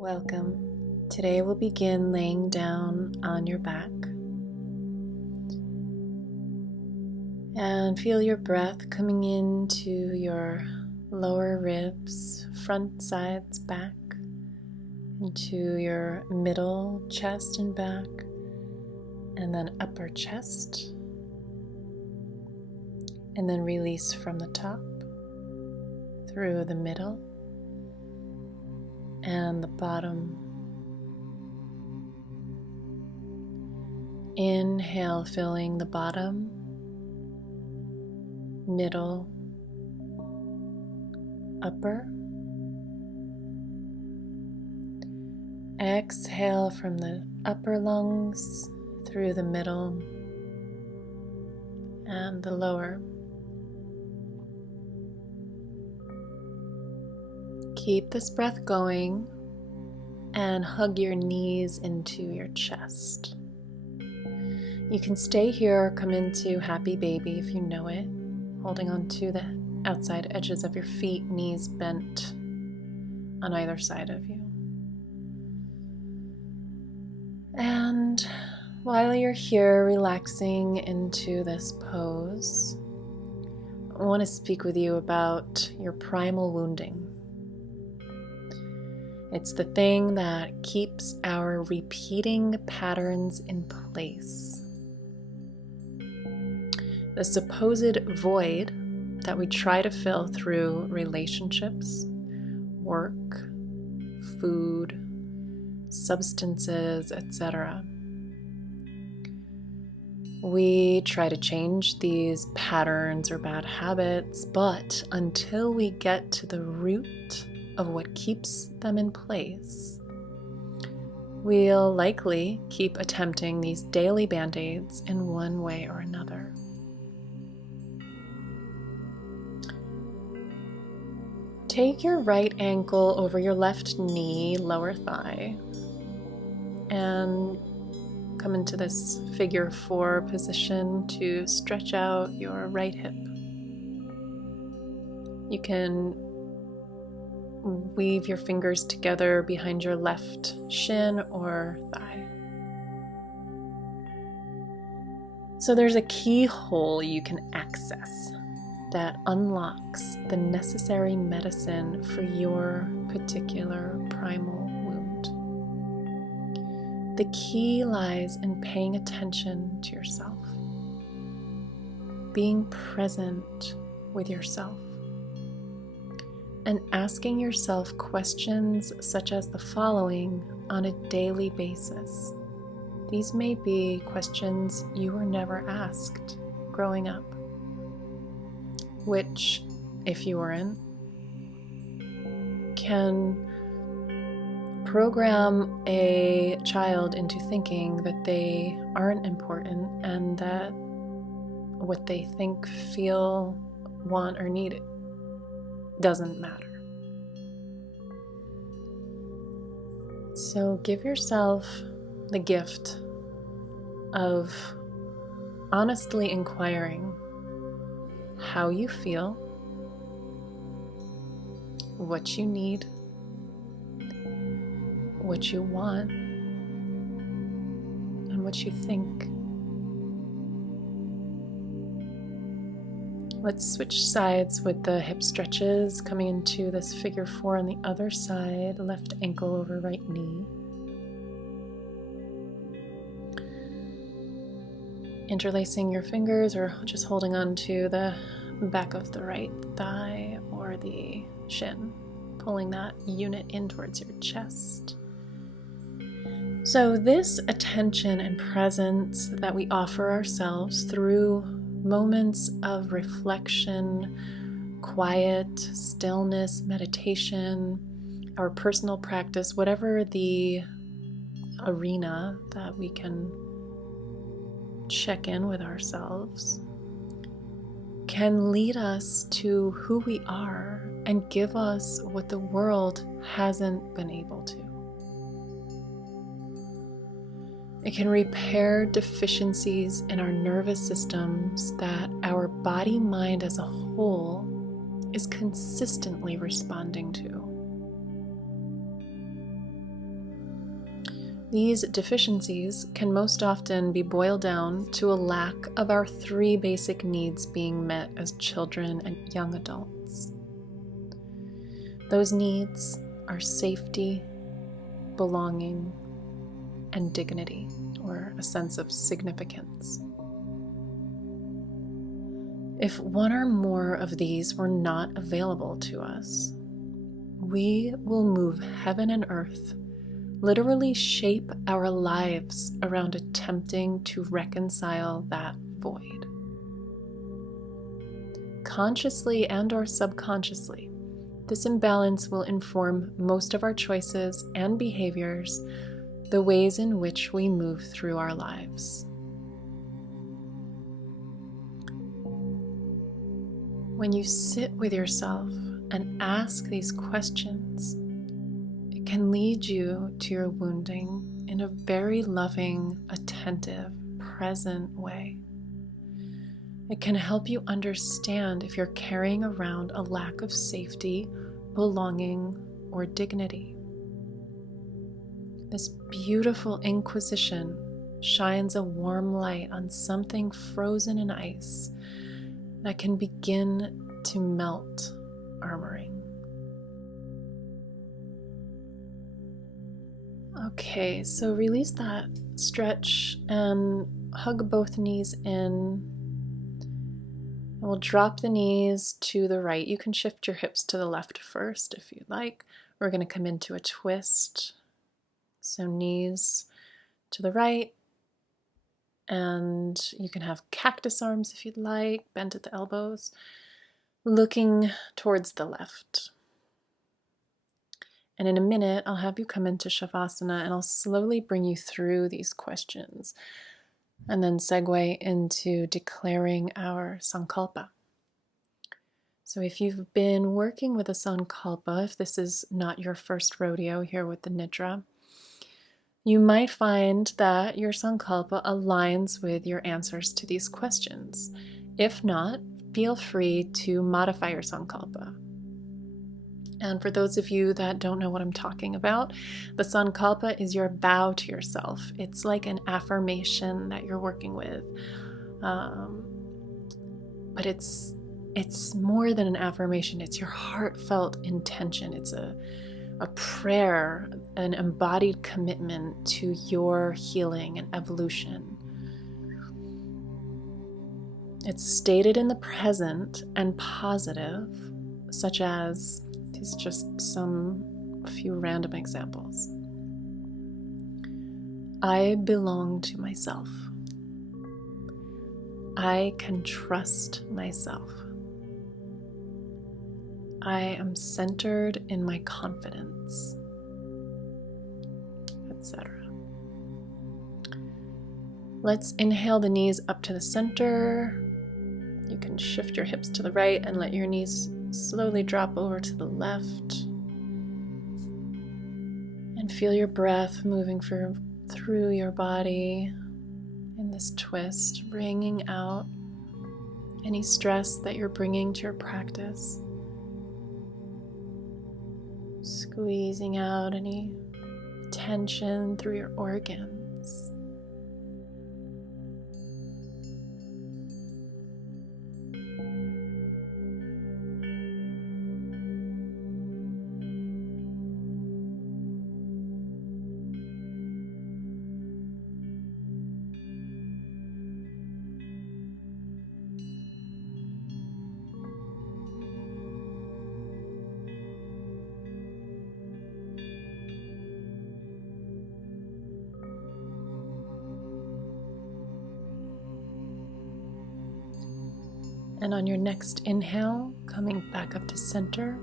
Welcome. Today we'll begin laying down on your back and feel your breath coming into your lower ribs, front, sides, back, into your middle chest and back, and then upper chest, and then release from the top through the middle and the bottom. Inhale, filling the bottom, middle, upper. Exhale from the upper lungs through the middle and the lower. Keep this breath going and hug your knees into your chest. You can stay here or come into happy baby if you know it, holding on to the outside edges of your feet, knees bent on either side of you. And while you're here relaxing into this pose, I want to speak with you about your primal wounding. It's the thing that keeps our repeating patterns in place. The supposed void that we try to fill through relationships, work, food, substances, etc. We try to change these patterns or bad habits, but until we get to the root of what keeps them in place, we'll likely keep attempting these daily band-aids in one way or another. Take your right ankle over your left knee, lower thigh, and come into this figure 4 position to stretch out your right hip. You can weave your fingers together behind your left shin or thigh. So there's a keyhole you can access that unlocks the necessary medicine for your particular primal wound. The key lies in paying attention to yourself, being present with yourself, and asking yourself questions such as the following on a daily basis. These may be questions you were never asked growing up, which, if you weren't, can program a child into thinking that they aren't important and that what they think, feel, want, or need doesn't matter. So give yourself the gift of honestly inquiring how you feel, what you need, what you want, and what you think. Let's switch sides with the hip stretches, coming into this figure 4 on the other side, left ankle over right knee. Interlacing your fingers or just holding on to the back of the right thigh or the shin, pulling that unit in towards your chest. So this attention and presence that we offer ourselves through moments of reflection, quiet, stillness, meditation, our personal practice, whatever the arena that we can check in with ourselves, can lead us to who we are and give us what the world hasn't been able to. It can repair deficiencies in our nervous systems that our body, mind as a whole is consistently responding to. These deficiencies can most often be boiled down to a lack of our three basic needs being met as children and young adults. Those needs are safety, belonging, and dignity, or a sense of significance. If one or more of these were not available to us, we will move heaven and earth, literally shape our lives around attempting to reconcile that void. Consciously and or subconsciously, this imbalance will inform most of our choices and behaviors, the ways in which we move through our lives. When you sit with yourself and ask these questions, it can lead you to your wounding in a very loving, attentive, present way. It can help you understand if you're carrying around a lack of safety, belonging, or dignity. This beautiful inquisition shines a warm light on something frozen in ice that can begin to melt armoring. Okay, so release that, stretch, and hug both knees in. We'll drop the knees to the right. You can shift your hips to the left first if you'd like. We're going to come into a twist. So knees to the right, and you can have cactus arms if you'd like, bent at the elbows, looking towards the left. And in a minute, I'll have you come into Shavasana, and I'll slowly bring you through these questions, and then segue into declaring our sankalpa. So if you've been working with a sankalpa, if this is not your first rodeo here with the Nidra, you might find that your sankalpa aligns with your answers to these questions. If not, feel free to modify your sankalpa. And for those of you that don't know what I'm talking about, the sankalpa is your vow to yourself. It's like an affirmation that you're working with. But it's more than an affirmation. It's your heartfelt intention. It's a prayer, an embodied commitment to your healing and evolution. It's stated in the present and positive, such as, these are just a few random examples. I belong to myself. I can trust myself. I am centered in my confidence, etc. Let's inhale the knees up to the center. You can shift your hips to the right and let your knees slowly drop over to the left. And feel your breath moving through your body in this twist, bringing out any stress that you're bringing to your practice. Squeezing out any tension through your organs. And on your next inhale, coming back up to center.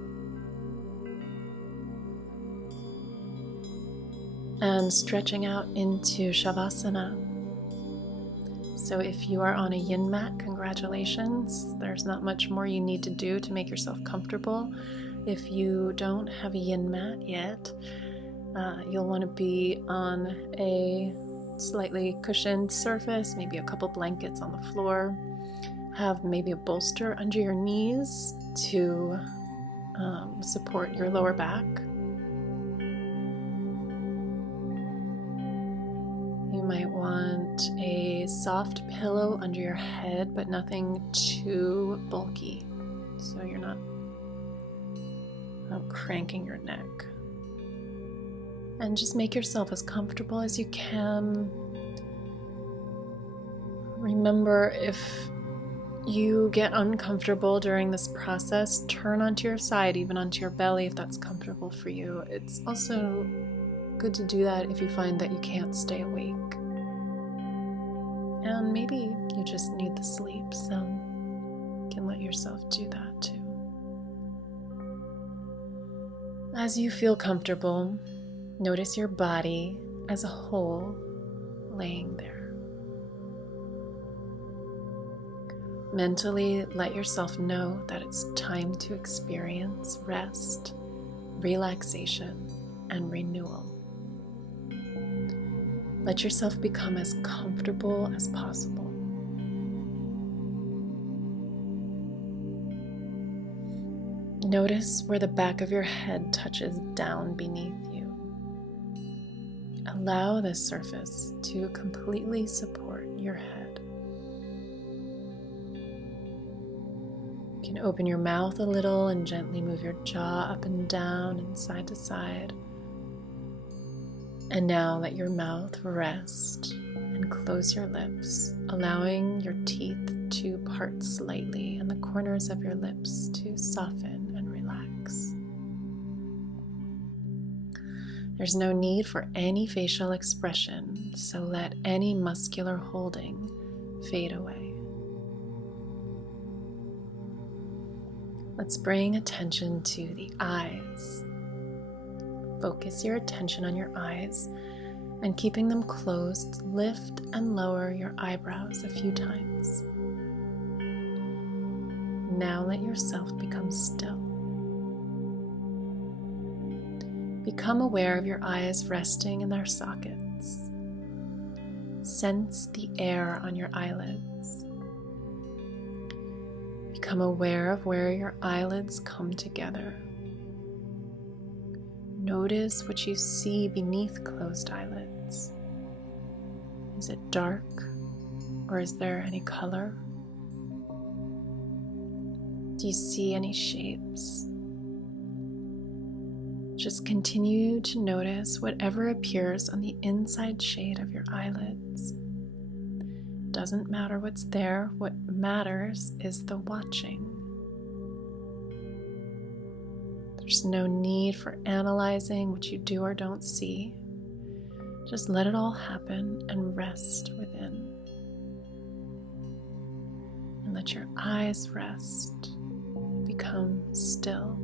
And stretching out into Shavasana. So if you are on a yin mat, congratulations. There's not much more you need to do to make yourself comfortable. If you don't have a yin mat yet, you'll want to be on a slightly cushioned surface, maybe a couple blankets on the floor. Have maybe a bolster under your knees to support your lower back. You might want a soft pillow under your head, but nothing too bulky, so you're not cranking your neck. And just make yourself as comfortable as you can. Remember, if you get uncomfortable during this process, turn onto your side, even onto your belly if that's comfortable for you. It's also good to do that if you find that you can't stay awake. And maybe you just need the sleep, so you can let yourself do that too. As you feel comfortable, notice your body as a whole laying there. Mentally, let yourself know that it's time to experience rest, relaxation, and renewal. Let yourself become as comfortable as possible. Notice where the back of your head touches down beneath you. Allow this surface to completely support your head. You can open your mouth a little and gently move your jaw up and down and side to side. And now let your mouth rest and close your lips, allowing your teeth to part slightly and the corners of your lips to soften and relax. There's no need for any facial expression, so let any muscular holding fade away. Let's bring attention to the eyes. Focus your attention on your eyes, and keeping them closed, lift and lower your eyebrows a few times. Now let yourself become still. Become aware of your eyes resting in their sockets. Sense the air on your eyelids. Become aware of where your eyelids come together. Notice what you see beneath closed eyelids. Is it dark, or is there any color? Do you see any shapes? Just continue to notice whatever appears on the inside shade of your eyelids. Doesn't matter what's there, what matters is the watching. There's no need for analyzing what you do or don't see. Just let it all happen and rest within. And let your eyes rest, become still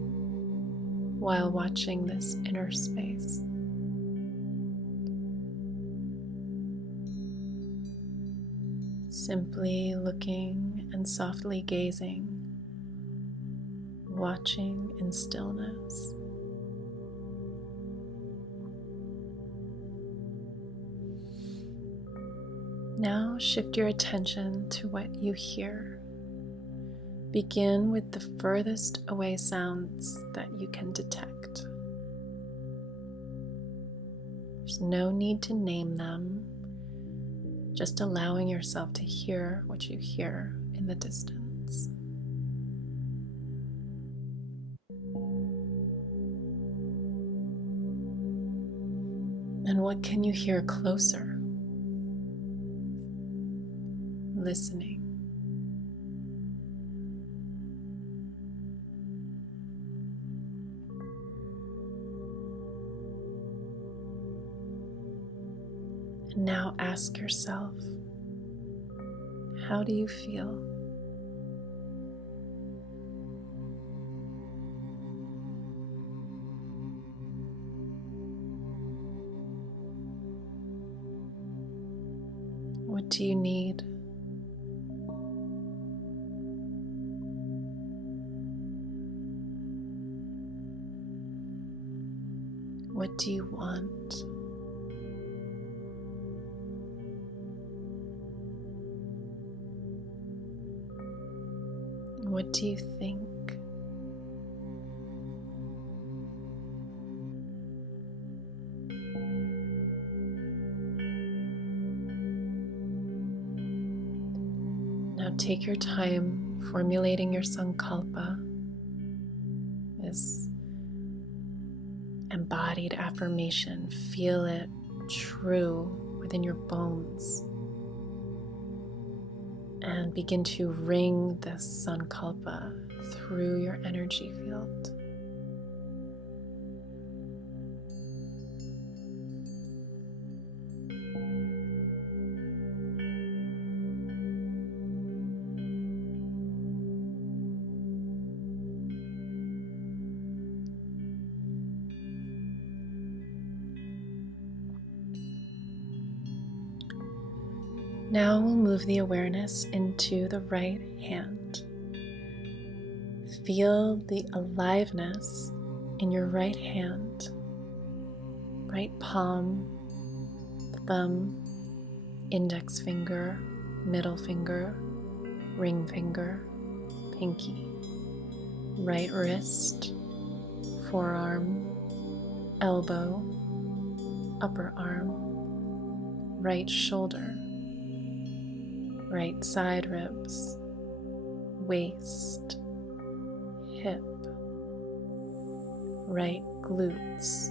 while watching this inner space. Simply looking and softly gazing, watching in stillness. Now shift your attention to what you hear. Begin with the furthest away sounds that you can detect. There's no need to name them, just allowing yourself to hear what you hear in the distance. And what can you hear closer? Listening. And now ask yourself, how do you feel? What do you need? What do you want? What do you think? Now take your time formulating your sankalpa, this embodied affirmation. Feel it true within your bones. And begin to ring this sankalpa through your energy field. Now we'll move the awareness into the right hand. Feel the aliveness in your right hand, right palm, thumb, index finger, middle finger, ring finger, pinky, right wrist, forearm, elbow, upper arm, right shoulder, right side ribs, waist, hip, right glutes,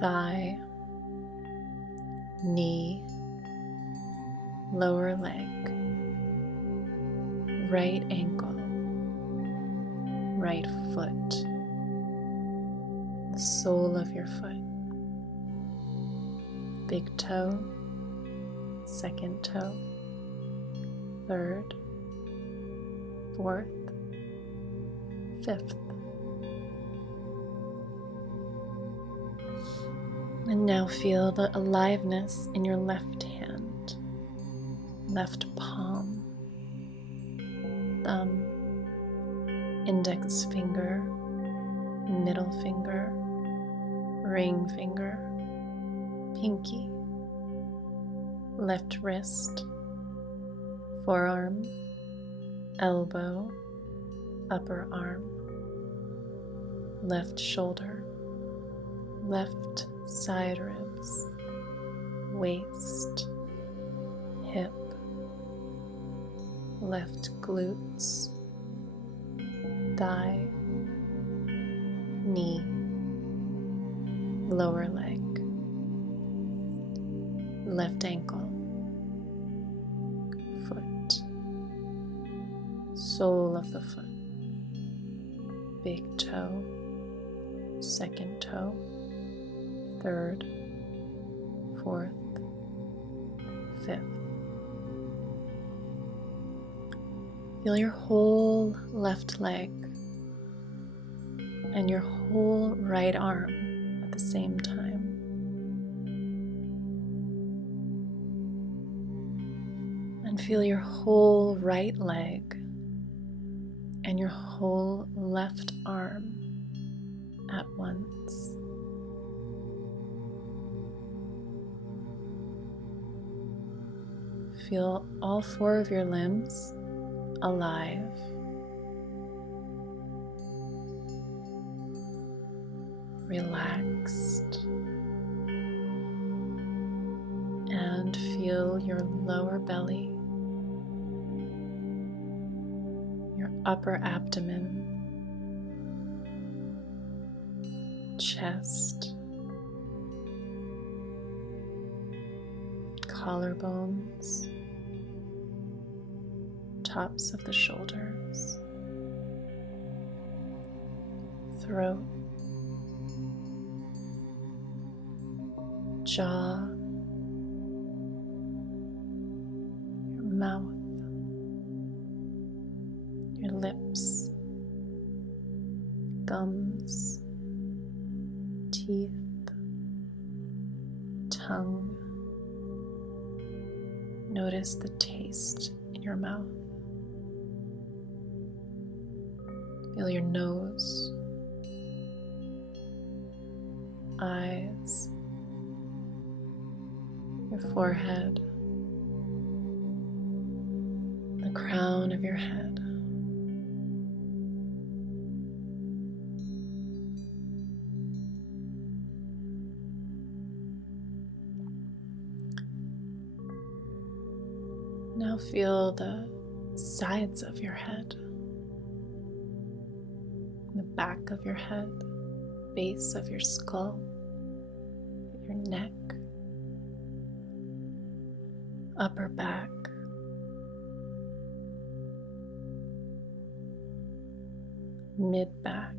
thigh, knee, lower leg, right ankle, right foot, the sole of your foot, big toe, second toe, third, fourth, fifth. And now feel the aliveness in your left hand, left palm, thumb, index finger, middle finger, ring finger, pinky, left wrist, forearm, elbow, upper arm, left shoulder, left side ribs, waist, hip, left glutes, thigh, knee, lower leg, left ankle, foot, sole of the foot, big toe, second toe, third, fourth, fifth. Feel your whole left leg and your whole right arm at the same time. And feel your whole right leg and your whole left arm at once. Feel all four of your limbs alive. Relaxed. And feel your lower belly, your upper abdomen, chest, collarbones, tops of the shoulders, throat, jaw, your mouth, your lips, gums, teeth, tongue. Notice the taste in your mouth. Feel your nose, eyes, your forehead, the crown of your head. Now feel the sides of your head, the back of your head, base of your skull, your neck, upper back, mid back,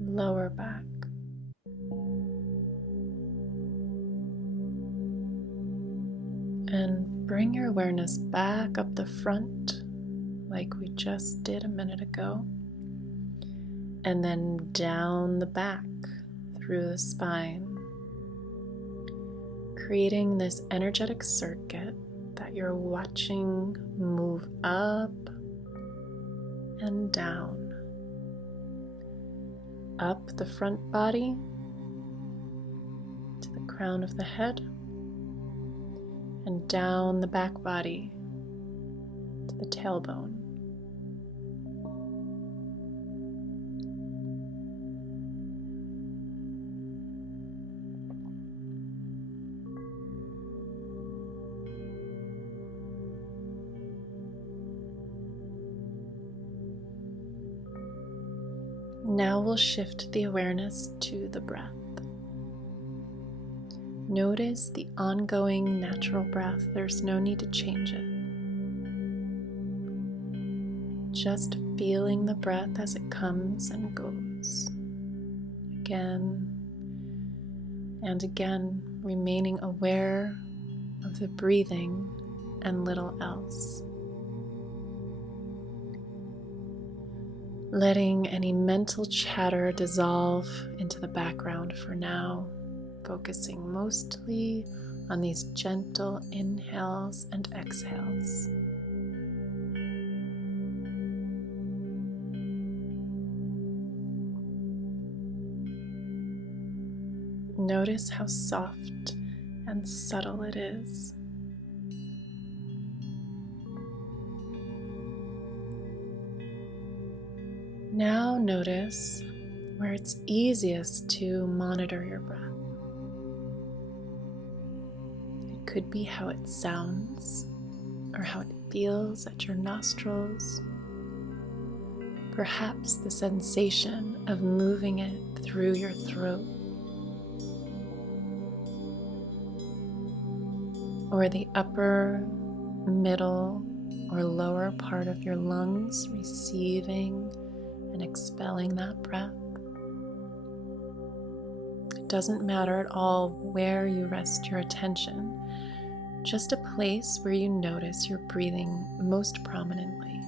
lower back, and bring your awareness back up the front like we just did a minute ago, and then down the back through the spine, creating this energetic circuit that you're watching move up and down, up the front body to the crown of the head, and down the back body to the tailbone. Now we'll shift the awareness to the breath. Notice the ongoing natural breath. There's no need to change it. Just feeling the breath as it comes and goes. Again and again, remaining aware of the breathing and little else. Letting any mental chatter dissolve into the background for now, focusing mostly on these gentle inhales and exhales. Notice how soft and subtle it is. Now notice where it's easiest to monitor your breath. It could be how it sounds or how it feels at your nostrils. Perhaps the sensation of moving it through your throat, or the upper, middle, or lower part of your lungs receiving and expelling that breath. It doesn't matter at all where you rest your attention, just a place where you notice you're breathing most prominently.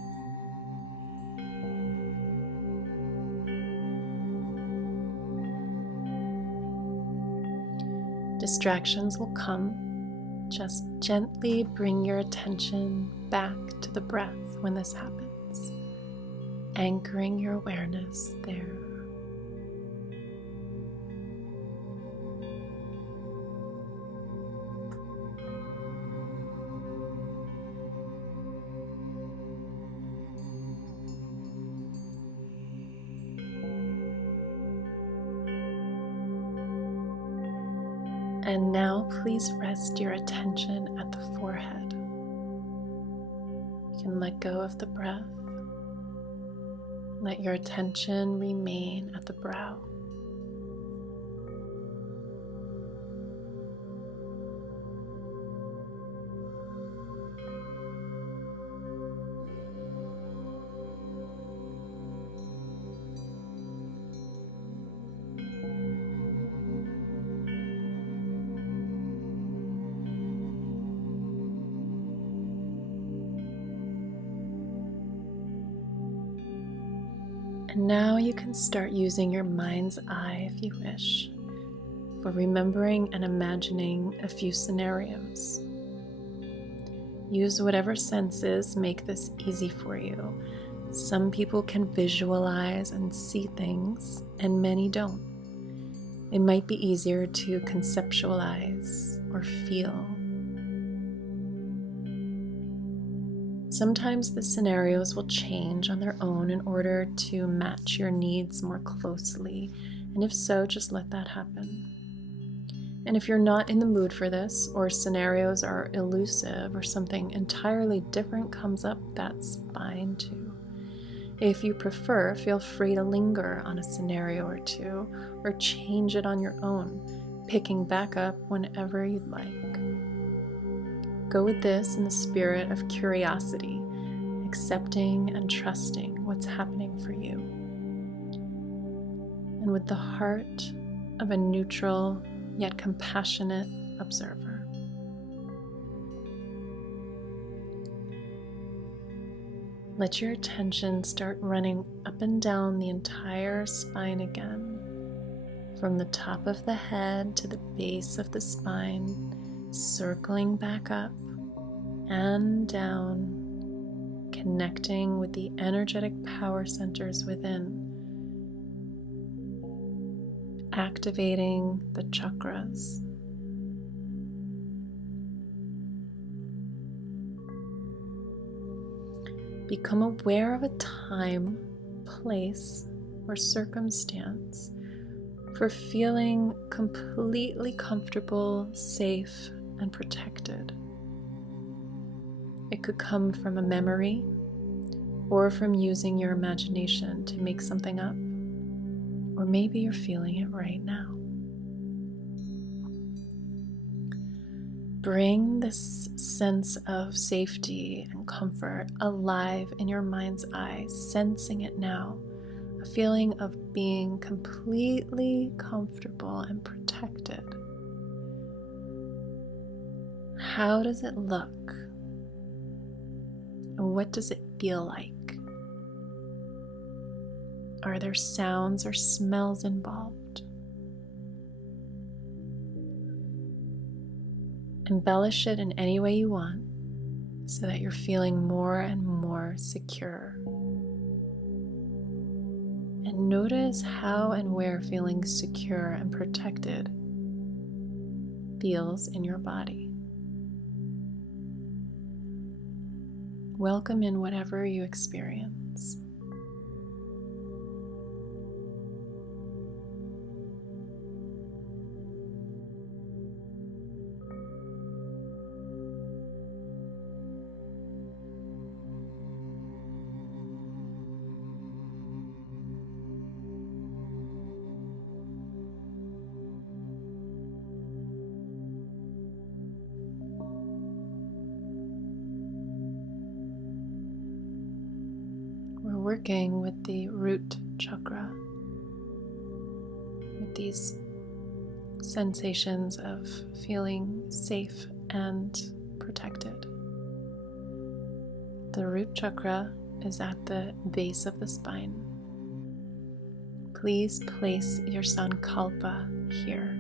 Distractions will come. Just gently bring your attention back to the breath when this happens, anchoring your awareness there. And now please rest your attention at the forehead. You can let go of the breath. Let your attention remain at the brow. And now you can start using your mind's eye if you wish, for remembering and imagining a few scenarios. Use whatever senses make this easy for you. Some people can visualize and see things, and many don't. It might be easier to conceptualize or feel. Sometimes the scenarios will change on their own in order to match your needs more closely, and if so, just let that happen. And if you're not in the mood for this, or scenarios are elusive, or something entirely different comes up, that's fine too. If you prefer, feel free to linger on a scenario or two, or change it on your own, picking back up whenever you'd like. Go with this in the spirit of curiosity, accepting and trusting what's happening for you, and with the heart of a neutral yet compassionate observer. Let your attention start running up and down the entire spine again, from the top of the head to the base of the spine, circling back up and down, connecting with the energetic power centers within, activating the chakras. Become aware of a time, place, or circumstance for feeling completely comfortable, safe, and protected. It could come from a memory or from using your imagination to make something up, or maybe you're feeling it right now. Bring this sense of safety and comfort alive in your mind's eye, sensing it now, a feeling of being completely comfortable and protected. How does it look? And what does it feel like? Are there sounds or smells involved? Embellish it in any way you want so that you're feeling more and more secure. And notice how and where feeling secure and protected feels in your body. Welcome in whatever you experience. We're working with the root chakra, with these sensations of feeling safe and protected. The root chakra is at the base of the spine. Please place your sankalpa here.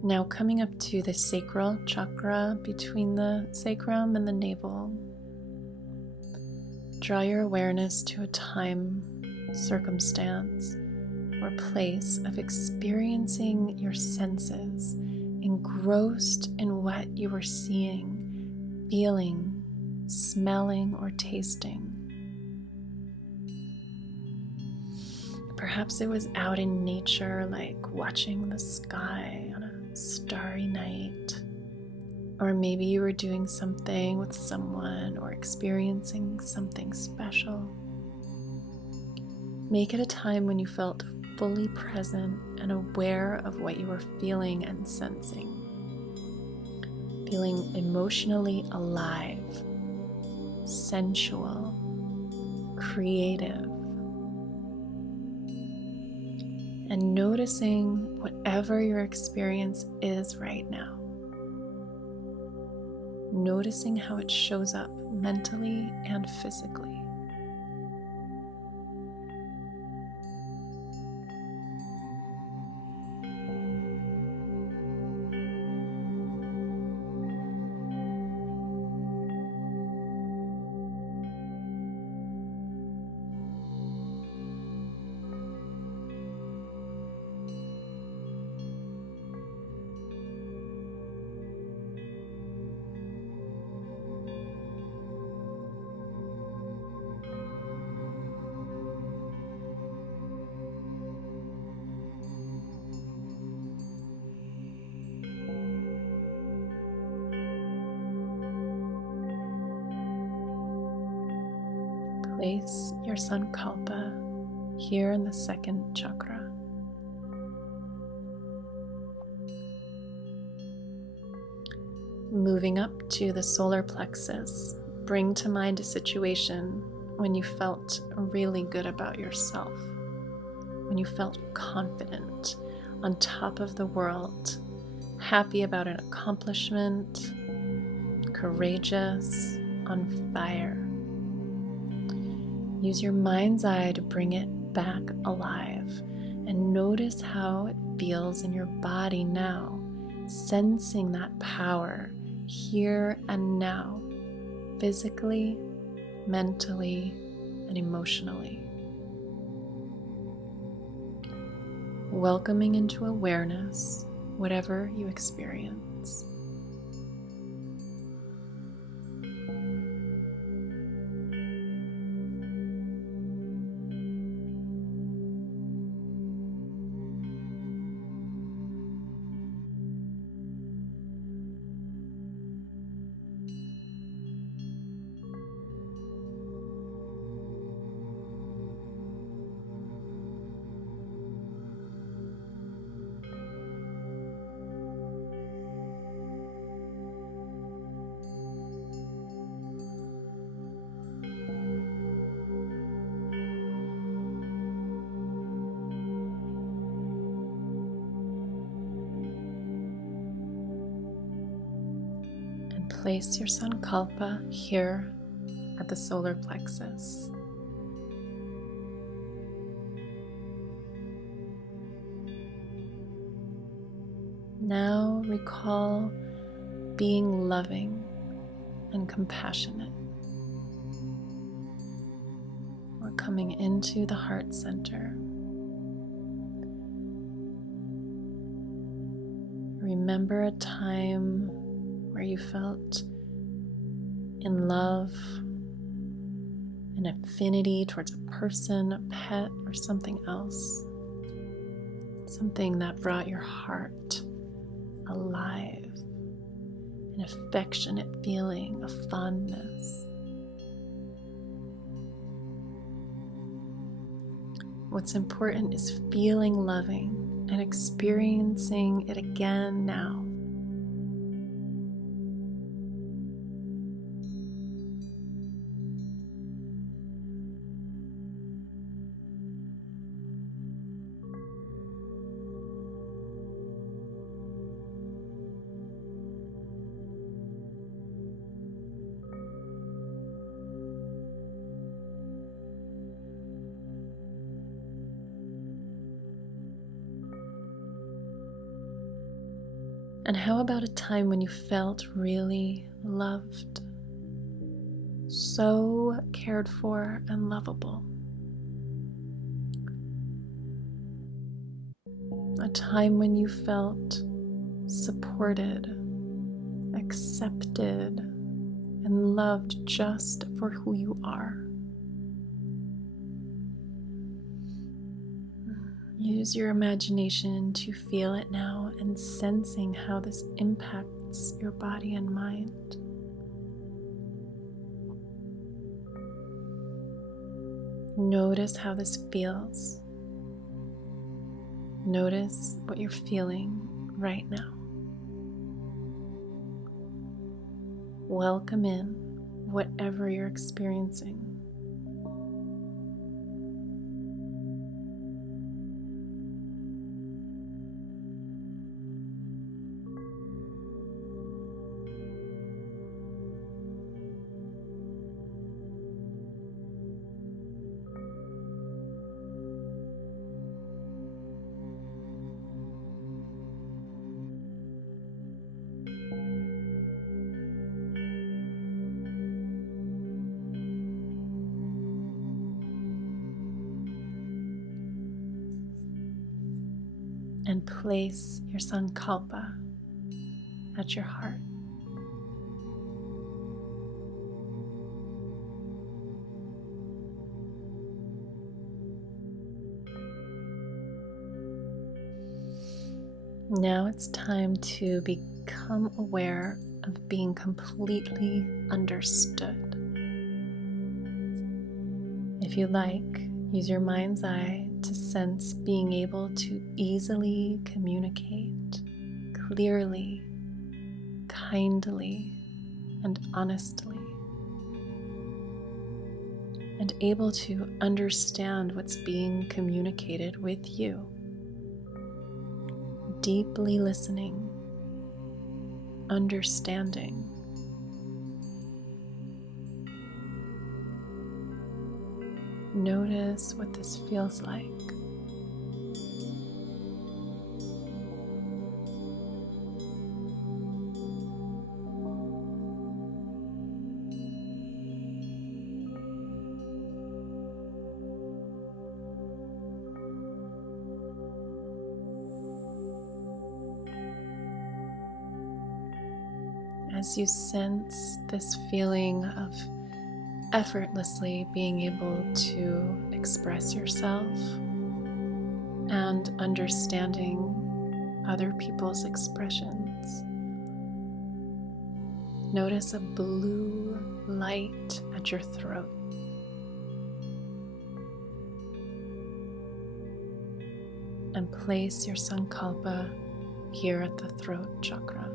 Now coming up to the sacral chakra between the sacrum and the navel, draw your awareness to a time, circumstance, or place of experiencing your senses, engrossed in what you were seeing, feeling, smelling, or tasting. Perhaps it was out in nature, like watching the sky on a starry night, or maybe you were doing something with someone or experiencing something special. Make it a time when you felt fully present and aware of what you were feeling and sensing. Feeling emotionally alive, sensual, creative, and noticing whatever your experience is right now. Noticing how it shows up mentally and physically. Place your sankalpa here in the second chakra. Moving up to the solar plexus, bring to mind a situation when you felt really good about yourself, when you felt confident, on top of the world, happy about an accomplishment, courageous, on fire. Use your mind's eye to bring it back alive and notice how it feels in your body now, sensing that power here and now, physically, mentally, and emotionally. Welcoming into awareness whatever you experience. Place your sankalpa here at the solar plexus. Now recall being loving and compassionate. We're coming into the heart center. Remember a time where you felt in love, an affinity towards a person, a pet, or something else. Something that brought your heart alive, an affectionate feeling of fondness. What's important is feeling loving and experiencing it again now. And how about a time when you felt really loved, so cared for and lovable? A time when you felt supported, accepted, and loved just for who you are. Use your imagination to feel it now and sensing how this impacts your body and mind. Notice how this feels. Notice what you're feeling right now. Welcome in whatever you're experiencing. And place your sankalpa at your heart. Now it's time to become aware of being completely understood. If you like, use your mind's eye to sense being able to easily communicate clearly, kindly, and honestly, and able to understand what's being communicated with you. Deeply listening, understanding. Notice what this feels like. As you sense this feeling of effortlessly being able to express yourself and understanding other people's expressions, notice a blue light at your throat. And place your sankalpa here at the throat chakra.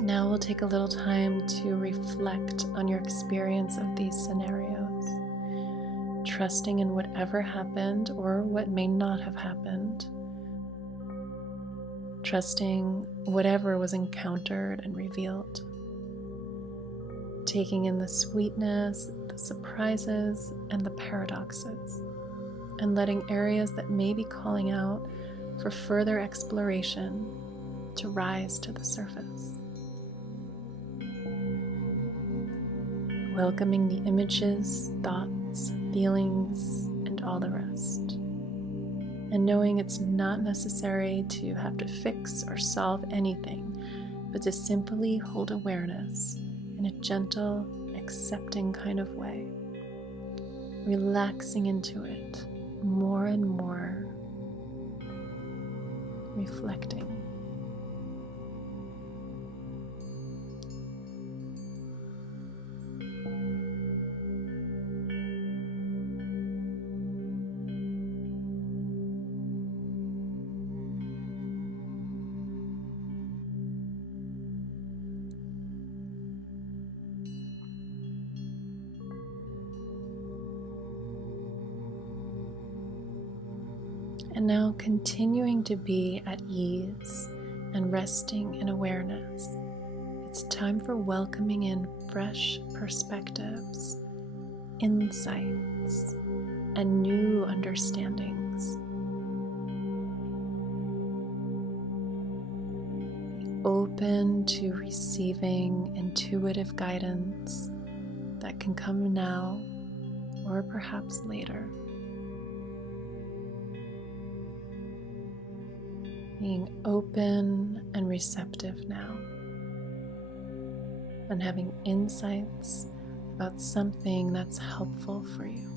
Now we'll take a little time to reflect on your experience of these scenarios, trusting in whatever happened or what may not have happened, trusting whatever was encountered and revealed, taking in the sweetness, the surprises, and the paradoxes, and letting areas that may be calling out for further exploration to rise to the surface. Welcoming the images, thoughts, feelings, and all the rest. And knowing it's not necessary to have to fix or solve anything, but to simply hold awareness in a gentle, accepting kind of way. Relaxing into it more and more, reflecting. And now continuing to be at ease and resting in awareness, it's time for welcoming in fresh perspectives, insights, and new understandings. Be open to receiving intuitive guidance that can come now or perhaps later. Being open and receptive now, and having insights about something that's helpful for you.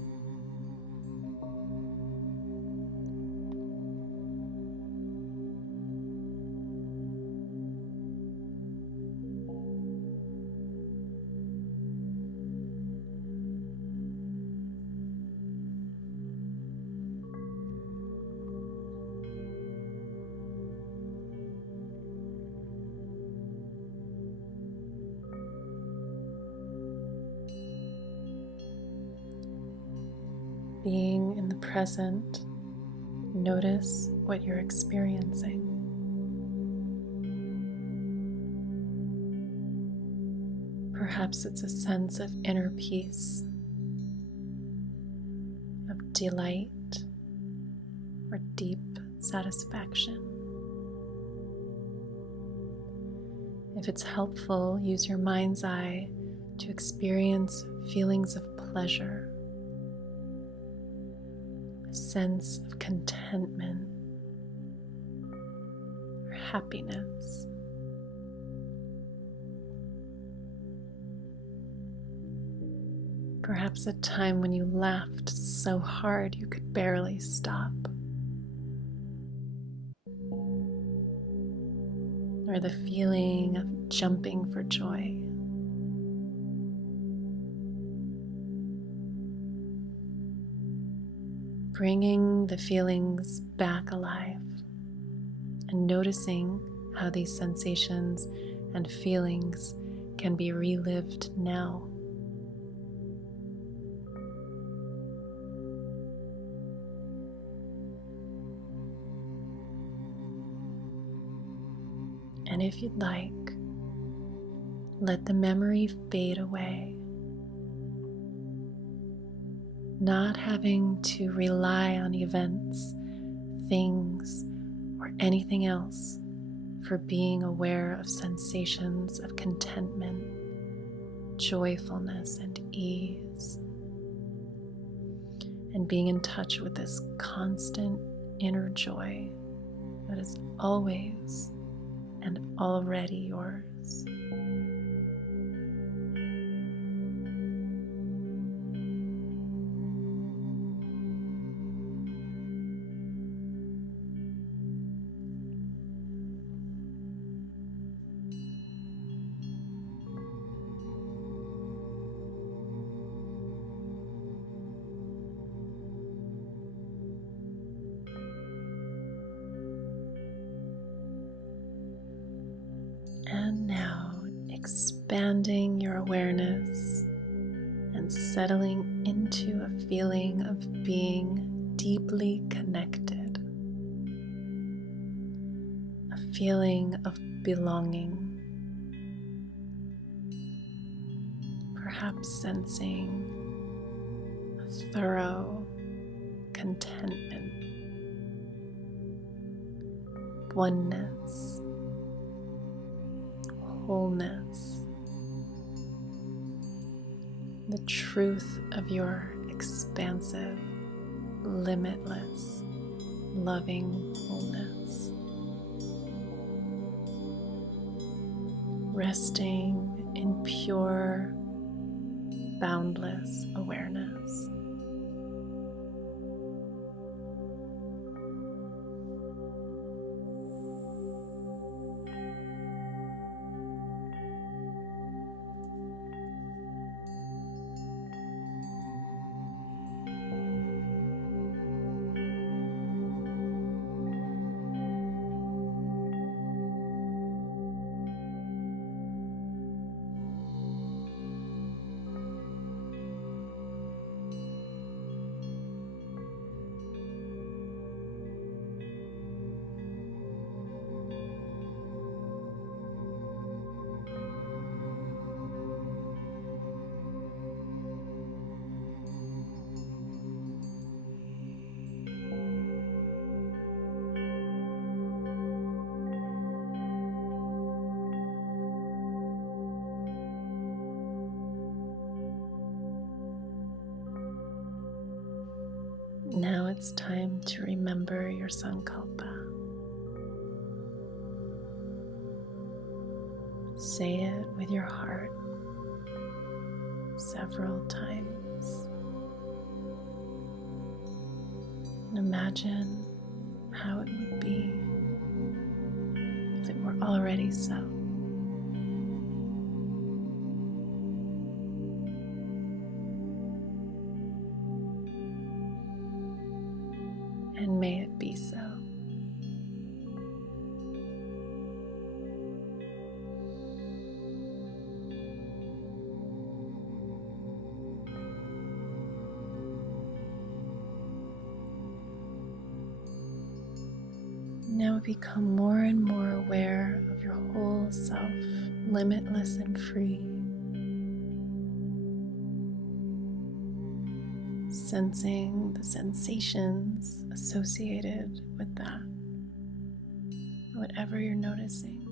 Being in the present, notice what you're experiencing. Perhaps it's a sense of inner peace, of delight, or deep satisfaction. If it's helpful, use your mind's eye to experience feelings of pleasure, a sense of contentment or happiness. Perhaps a time when you laughed so hard you could barely stop. or the feeling of jumping for joy. Bringing the feelings back alive and noticing how these sensations and feelings can be relived now. And if you'd like, let the memory fade away, not having to rely on events, things, or anything else for being aware of sensations of contentment, joyfulness, and ease, and being in touch with this constant inner joy that is always and already yours. And now, expanding your awareness and settling into a feeling of being deeply connected, a feeling of belonging, perhaps sensing a thorough contentment, oneness, wholeness, the truth of your expansive, limitless, loving wholeness. Resting in pure, boundless awareness. Now it's time to remember your sankalpa. Say it with your heart several times. And imagine how it would be if it were already so. And may it be so. Now become more and more aware of your whole self, limitless and free. Sensing the sensations associated with that, whatever you're noticing.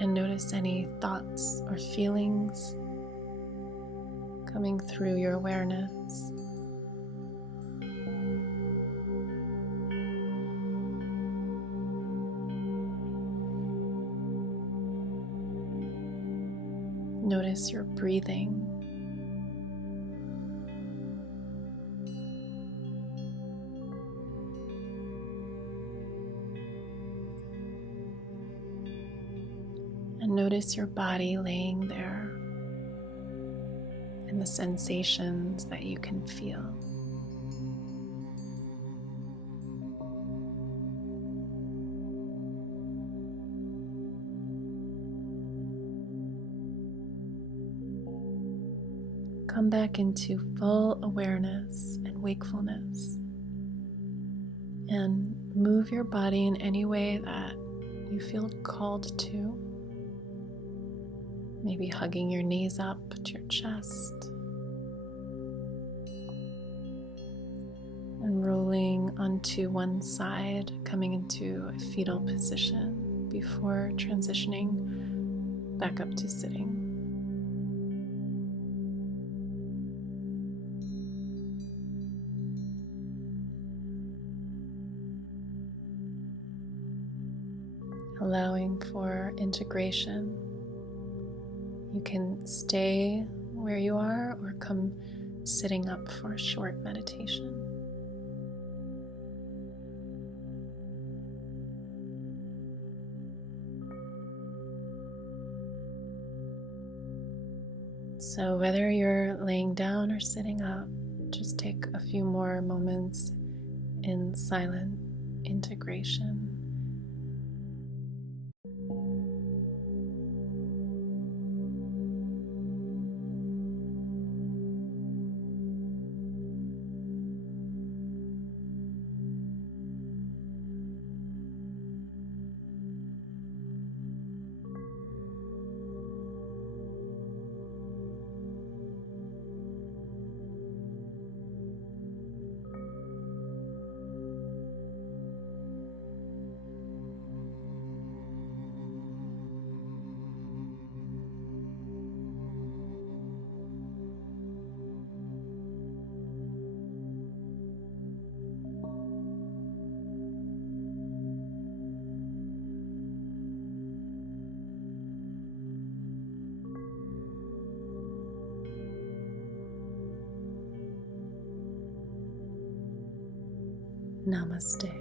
And notice any thoughts or feelings coming through your awareness. Notice your breathing. And notice your body laying there and the sensations that you can feel. Come back into full awareness and wakefulness, and move your body in any way that you feel called to. Maybe hugging your knees up to your chest and rolling onto one side, coming into a fetal position before transitioning back up to sitting. Allowing for integration. You can stay where you are or come sitting up for a short meditation. So whether you're laying down or sitting up, just take a few more moments in silent integration. Namaste.